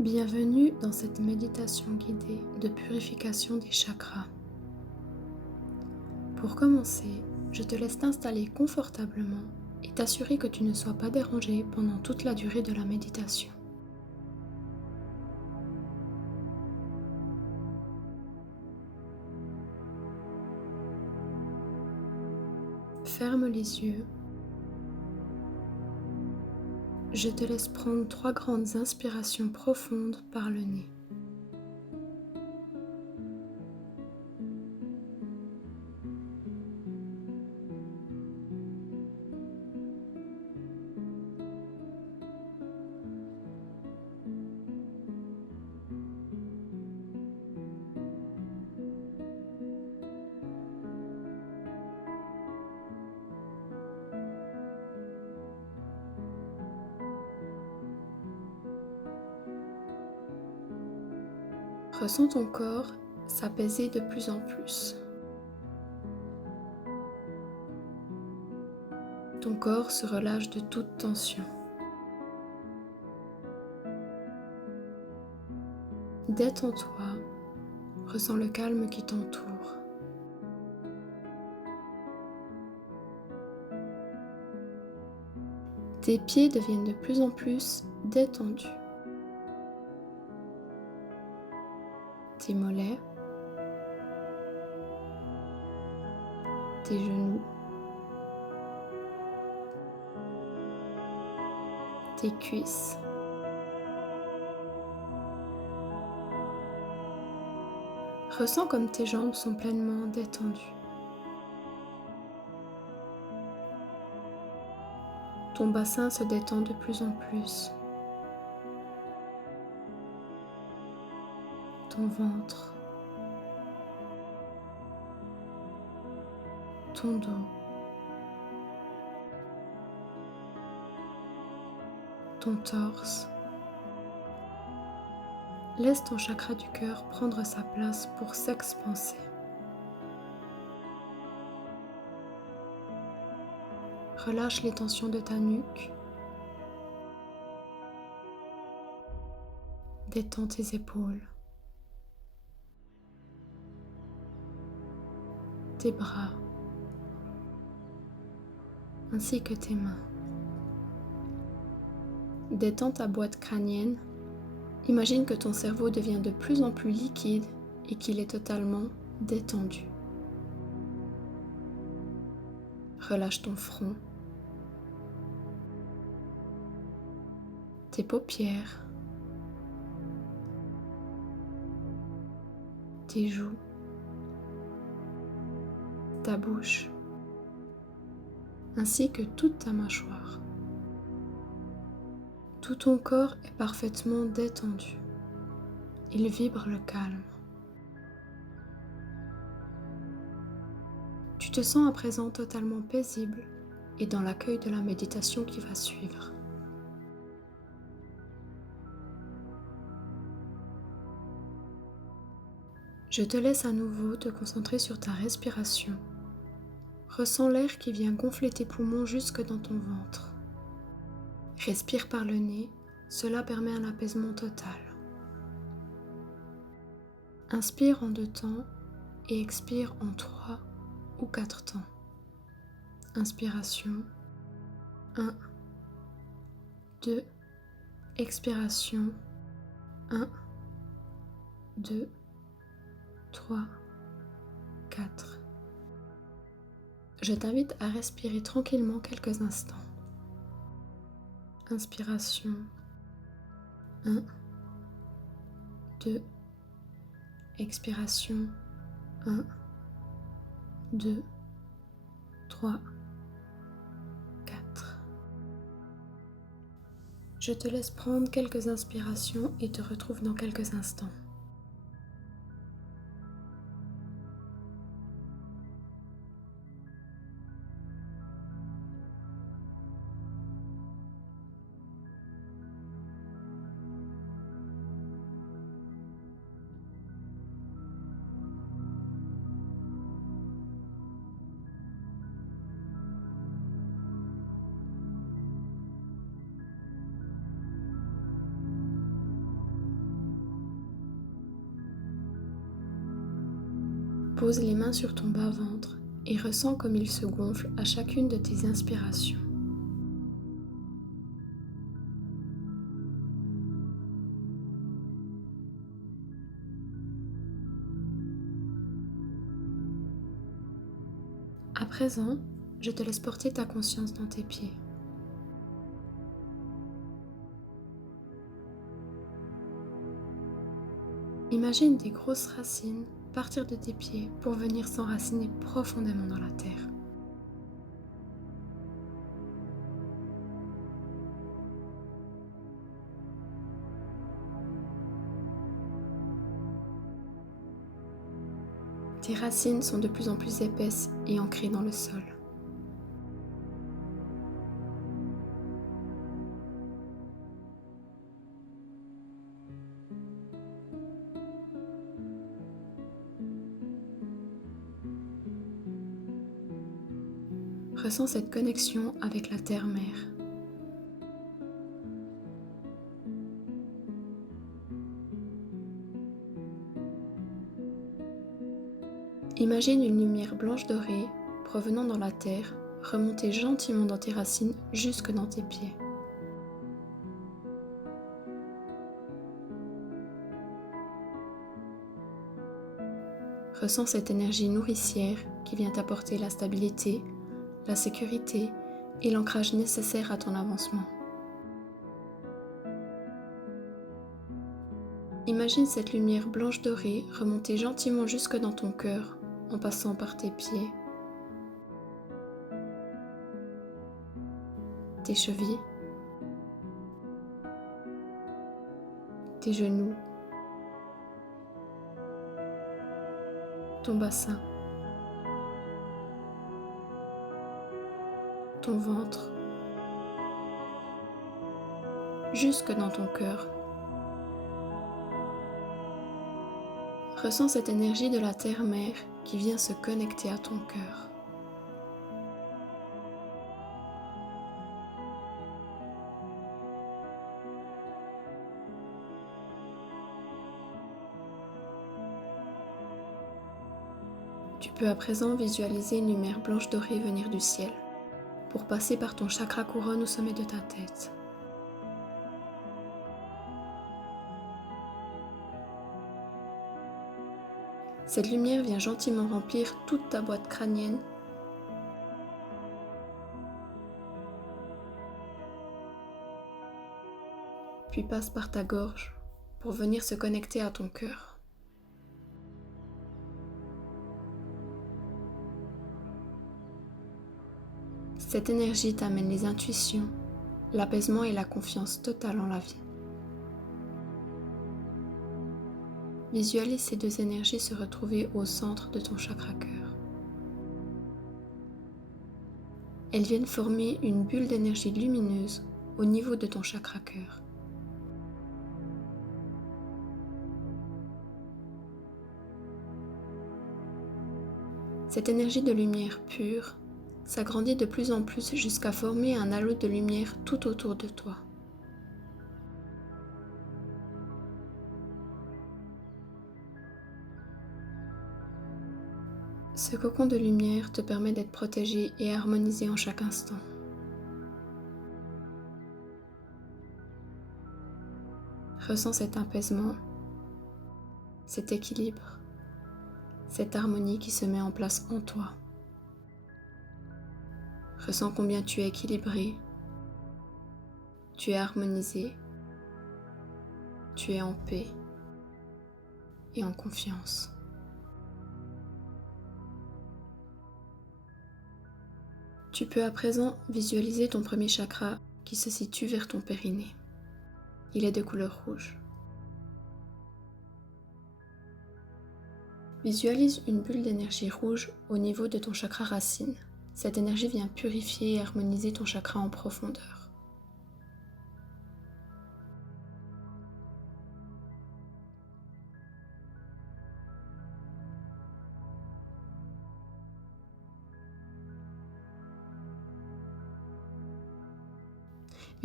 Bienvenue dans cette méditation guidée de purification des chakras. Pour commencer, je te laisse t'installer confortablement et t'assurer que tu ne sois pas dérangé pendant toute la durée de la méditation. Ferme les yeux. Je te laisse prendre 3 grandes inspirations profondes par le nez. Ressens ton corps s'apaiser de plus en plus. Ton corps se relâche de toute tension. Détends-toi, ressens le calme qui t'entoure. Tes pieds deviennent de plus en plus détendus. Tes mollets, tes genoux, tes cuisses. Ressens comme tes jambes sont pleinement détendues. Ton bassin se détend de plus en plus. Ton ventre, ton dos, ton torse. Laisse ton chakra du cœur prendre sa place pour s'expanser. Relâche les tensions de ta nuque. Détends tes épaules, tes bras, ainsi que tes mains. Détends ta boîte crânienne. Imagine que ton cerveau devient de plus en plus liquide et qu'il est totalement détendu. Relâche ton front, tes paupières, tes joues, ta bouche, ainsi que toute ta mâchoire. Tout ton corps est parfaitement détendu. Il vibre le calme. Tu te sens à présent totalement paisible et dans l'accueil de la méditation qui va suivre. Je te laisse à nouveau te concentrer sur ta respiration. Ressens l'air qui vient gonfler tes poumons jusque dans ton ventre. Respire par le nez, cela permet un apaisement total. Inspire en 2 temps et expire en 3 ou 4 temps. Inspiration, 1, 2, expiration, 1, 2, 3, 4. Je t'invite à respirer tranquillement quelques instants. Inspiration, 1, 2, expiration, 1, 2, 3, 4. Je te laisse prendre quelques inspirations et te retrouve dans quelques instants. Pose les mains sur ton bas-ventre et ressens comme il se gonfle à chacune de tes inspirations. À présent, je te laisse porter ta conscience dans tes pieds. Imagine des grosses racines partir de tes pieds pour venir s'enraciner profondément dans la terre. Tes racines sont de plus en plus épaisses et ancrées dans le sol. Ressens cette connexion avec la terre-mère. Imagine une lumière blanche dorée provenant dans la terre, remonter gentiment dans tes racines jusque dans tes pieds. Ressens cette énergie nourricière qui vient t'apporter la stabilité, la sécurité et l'ancrage nécessaire à ton avancement. Imagine cette lumière blanche dorée remonter gentiment jusque dans ton cœur en passant par tes pieds, tes chevilles, tes genoux, ton bassin, ton ventre, jusque dans ton cœur. Ressens cette énergie de la terre-mère qui vient se connecter à ton cœur. Tu peux à présent visualiser une lumière blanche dorée venir du ciel pour passer par ton chakra couronne au sommet de ta tête. Cette lumière vient gentiment remplir toute ta boîte crânienne puis passe par ta gorge pour venir se connecter à ton cœur. Cette énergie t'amène les intuitions, l'apaisement et la confiance totale en la vie. Visualise ces deux énergies se retrouver au centre de ton chakra-cœur. Elles viennent former une bulle d'énergie lumineuse au niveau de ton chakra-cœur. Cette énergie de lumière pure s'agrandit de plus en plus jusqu'à former un halo de lumière tout autour de toi. Ce cocon de lumière te permet d'être protégé et harmonisé en chaque instant. Ressens cet apaisement, cet équilibre, cette harmonie qui se met en place en toi. Ressens combien tu es équilibré, tu es harmonisé, tu es en paix et en confiance. Tu peux à présent visualiser ton premier chakra qui se situe vers ton périnée. Il est de couleur rouge. Visualise une bulle d'énergie rouge au niveau de ton chakra racine. Cette énergie vient purifier et harmoniser ton chakra en profondeur.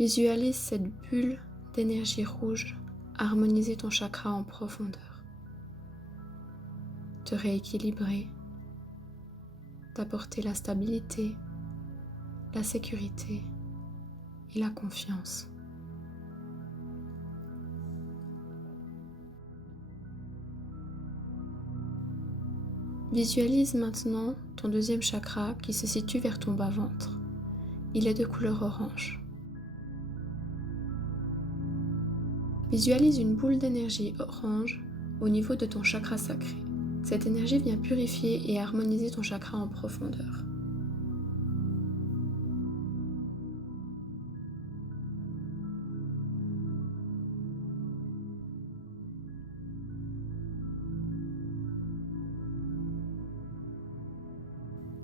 Visualise cette bulle d'énergie rouge harmoniser ton chakra en profondeur. te rééquilibrer, t'apporter la stabilité, la sécurité et la confiance. Visualise maintenant ton deuxième chakra qui se situe vers ton bas-ventre. Il est de couleur orange. Visualise une boule d'énergie orange au niveau de ton chakra sacré. Cette énergie vient purifier et harmoniser ton chakra en profondeur.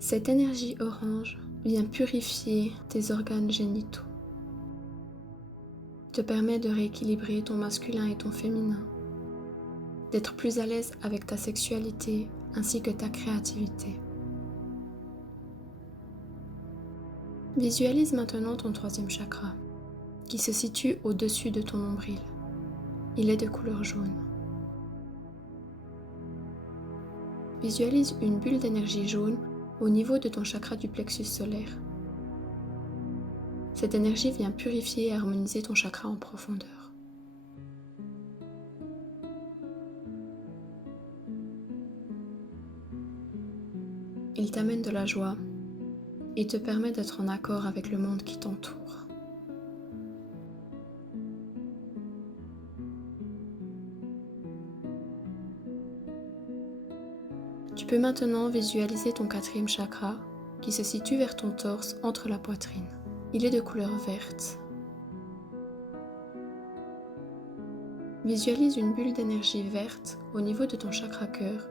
Cette énergie orange vient purifier tes organes génitaux, te permet de rééquilibrer ton masculin et ton féminin, d'être plus à l'aise avec ta sexualité ainsi que ta créativité. Visualise maintenant ton troisième chakra, qui se situe au-dessus de ton nombril. Il est de couleur jaune. Visualise une bulle d'énergie jaune au niveau de ton chakra du plexus solaire. Cette énergie vient purifier et harmoniser ton chakra en profondeur. Il t'amène de la joie et te permet d'être en accord avec le monde qui t'entoure. Tu peux maintenant visualiser ton quatrième chakra qui se situe vers ton torse entre la poitrine. Il est de couleur verte. Visualise une bulle d'énergie verte au niveau de ton chakra cœur.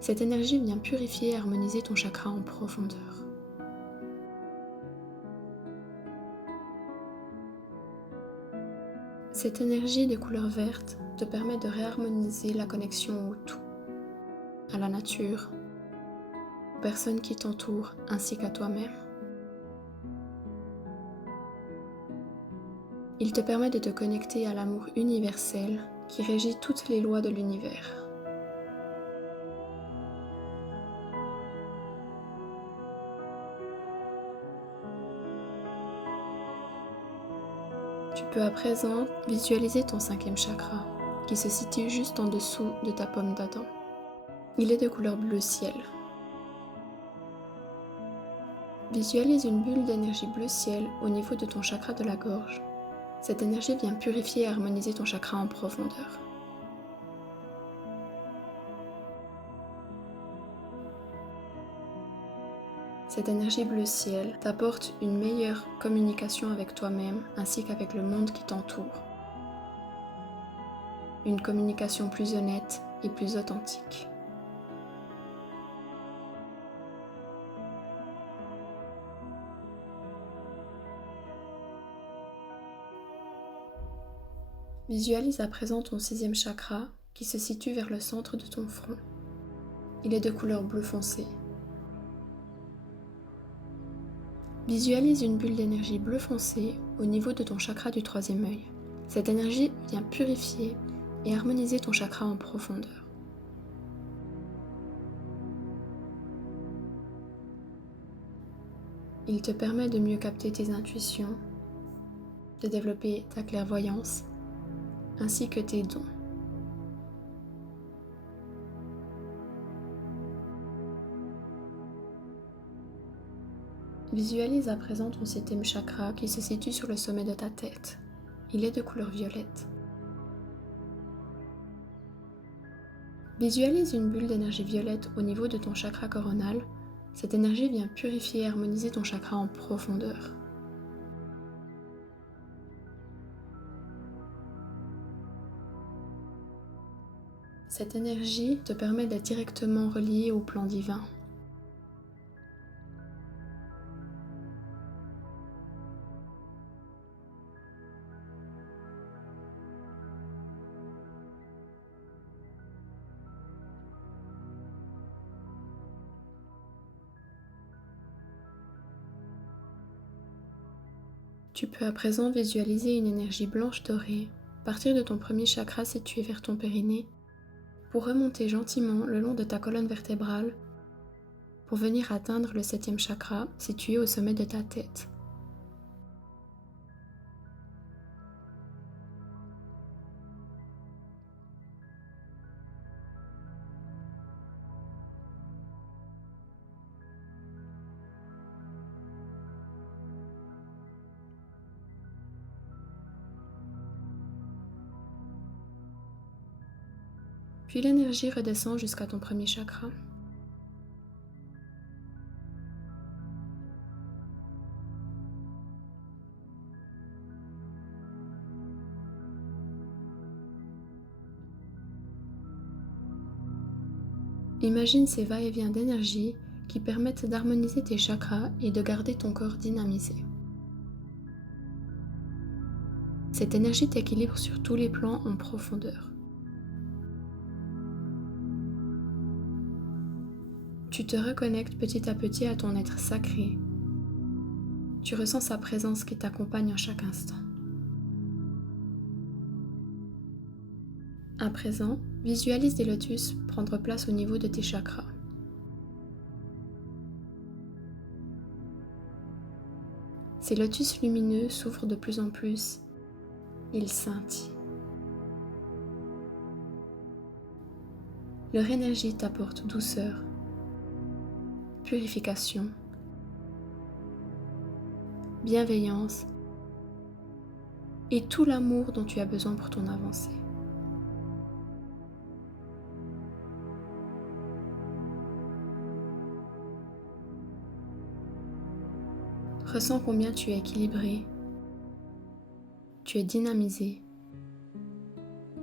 Cette énergie vient purifier et harmoniser ton chakra en profondeur. Cette énergie de couleur verte te permet de réharmoniser la connexion au tout, à la nature, aux personnes qui t'entourent ainsi qu'à toi-même. Il te permet de te connecter à l'amour universel qui régit toutes les lois de l'univers. Tu peux à présent visualiser ton cinquième chakra qui se situe juste en dessous de ta pomme d'Adam. Il est de couleur bleu ciel. Visualise une bulle d'énergie bleu ciel au niveau de ton chakra de la gorge. Cette énergie vient purifier et harmoniser ton chakra en profondeur. Cette énergie bleu ciel t'apporte une meilleure communication avec toi-même ainsi qu'avec le monde qui t'entoure. Une communication plus honnête et plus authentique. Visualise à présent ton sixième chakra qui se situe vers le centre de ton front. Il est de couleur bleu foncé. Visualise une bulle d'énergie bleu foncé au niveau de ton chakra du troisième œil. Cette énergie vient purifier et harmoniser ton chakra en profondeur. Il te permet de mieux capter tes intuitions, de développer ta clairvoyance, ainsi que tes dons. Visualise à présent ton septième chakra qui se situe sur le sommet de ta tête. Il est de couleur violette. Visualise une bulle d'énergie violette au niveau de ton chakra coronal. Cette énergie vient purifier et harmoniser ton chakra en profondeur. Cette énergie te permet d'être directement relié au plan divin. Tu peux à présent visualiser une énergie blanche dorée partir de ton premier chakra situé vers ton périnée pour remonter gentiment le long de ta colonne vertébrale pour venir atteindre le 7e chakra situé au sommet de ta tête. Puis l'énergie redescend jusqu'à ton 1er chakra. Imagine ces va-et-vient d'énergie qui permettent d'harmoniser tes chakras et de garder ton corps dynamisé. Cette énergie t'équilibre sur tous les plans en profondeur. Tu te reconnectes petit à petit à ton être sacré. Tu ressens sa présence qui t'accompagne en chaque instant. À présent, visualise des lotus prendre place au niveau de tes chakras. Ces lotus lumineux s'ouvrent de plus en plus. Ils scintillent. Leur énergie t'apporte douceur, purification, bienveillance et tout l'amour dont tu as besoin pour ton avancée. Ressens combien tu es équilibré, tu es dynamisé,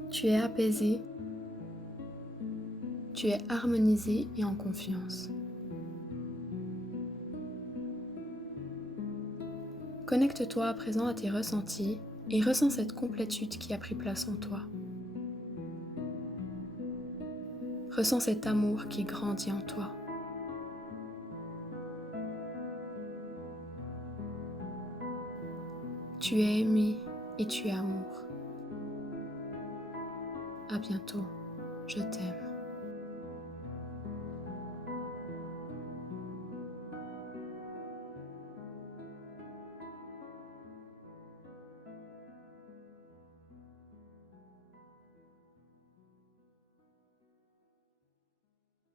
tu es apaisé, tu es harmonisé et en confiance. Connecte-toi à présent à tes ressentis et ressens cette complétude qui a pris place en toi. Ressens cet amour qui grandit en toi. Tu es aimé et tu es amour. À bientôt, je t'aime.